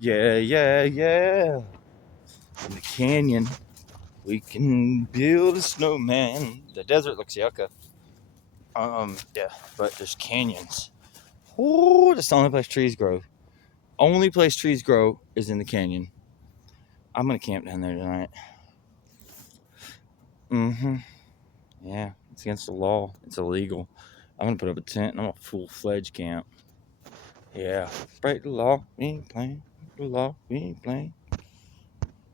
Yeah, yeah, yeah. In the canyon, we can build a snowman. The desert looks yucca. Yeah, but there's canyons. Oh, that's the only place trees grow. Only place trees grow is in the canyon. I'm gonna camp down there tonight. Mm-hmm. Yeah, it's against the law. It's illegal. I'm gonna put up a tent and I'm a full-fledged camp. Yeah. Break the law, we ain't playing. Break the law, we ain't playing.